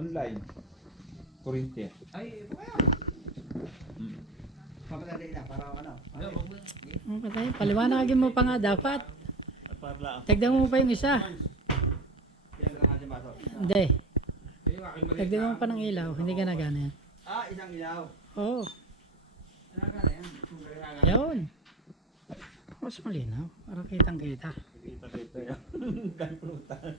online. Kurente. Ay, ito kaya. Papadali na, para ano. Ang patay, paliwanagin mo pa nga dapat. At para Tagdan mo pa yung isa. Pinagdala natin baso. Hindi. Tagdan mo pa ng ilaw, hindi ka nagana yan. Ah, isang ilaw. Oo, Nagana yan. yun. Mas malinaw, para kitang kita. kita yan. Kamprutan.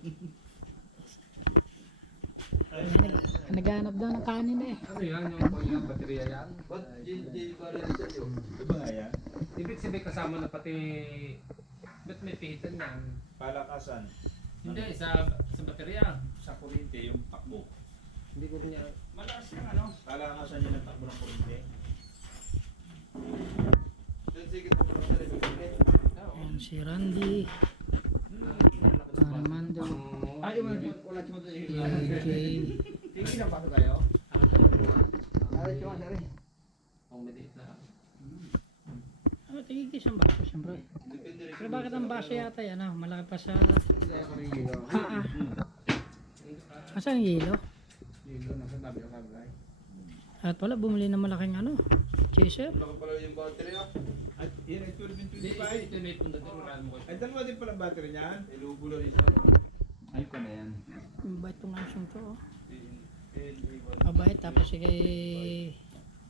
Naghanap daw ng kanin eh. Ano yan, yung pang baterya yan? Ba't di ba rin sa iyo? Di ba nga yan? Ibig sabihin kasama na pati... Ba't may pihitan yan? Palakasan. Hindi, sa baterya. Sa kurente yung takbo. Hindi ko rin yan. Malakas yung ano? Palakasan niya ng takbo ng kurente. Doon sige ito pa rin sa Ayan si Randy, Armando, Ay, wala mo doon. AJ. Tingin na baso tayo. Ay, cuma sari. Ang maliit na. Tigigis ang baso siyempre. Pero bakit ang baso yata yan? Malaki pa sa... Hindi ako rin yelo. Asan ang yelo? Yelo, nasa tabi ng kabay. At wala, bumili ng malaking chaser. Baka pala yung battery ah. At yan ay 12 and Hindi, 25. ito may punta din. Marami mo Ay, dalawa din pala battery niyan. Ilubo na rin siya. Ay, ko na yan. Mabait tong asyong to. Mabait, tapos sige,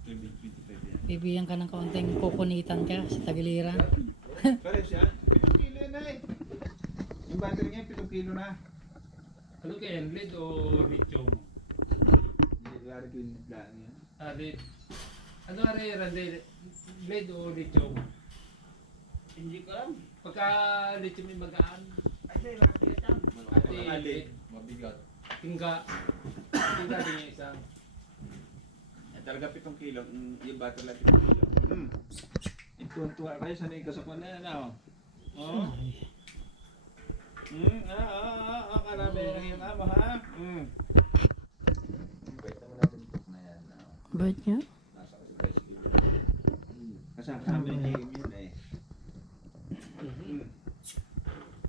12 and 25 yan. bibigyan ka ng kaunting kukunitan ka sa tagiliran. Pares yan. 7 kilo na eh. Yung battery niya, 7 kilo na. Ano kaya yan? LED o lithium? Hindi, lari ko yung naglaan yan. Ah, LED. Ano nga rin, Randy? LED o lithium? Hindi ko alam. Pagka lithium yung magaan. Ay, say, bakit yan? Ate, Mga LED. mabigat. Tingga. Tingga din yung isang. Ay, talaga 7 kilo. Yung battery lang 7 kilo. Ituwan-tuwa kayo. Sanay ka sa kwan na yan, ano? Oo. Karami lang yung ama, ha? Pwede mo natin book na yan. Bait niya. Nasa kasi bicycle. Kasama yung game yun eh.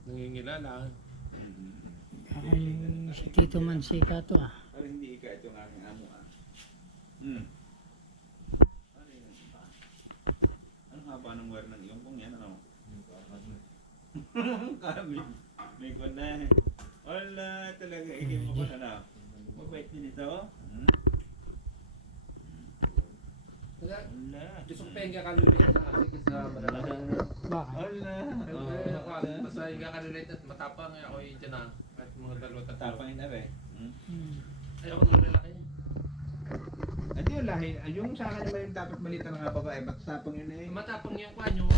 Nangingilala. Ay, si Tito Mansika to ah. Pero hindi ika ito ang aking amo, ah. Ano yun ba? Anong haba ng wire ng iyong kung yan, ano? Kami. May kwan na eh. Wala talaga. Hindi mo ba na? Mabait din ito. Wala. Gusto ko penga kalulit na kasi sa malala. Bakit? Wala. Basta higa kalulit at matapang ako yung dyan na. At mga dalawa tatlo. Tapangin na rin. Ayoko ng lalaki niya. At yung lahi, yung sa akin naman yung dapat malita ng mga babae, ba't tapang yun eh? Matapang yung kwan yung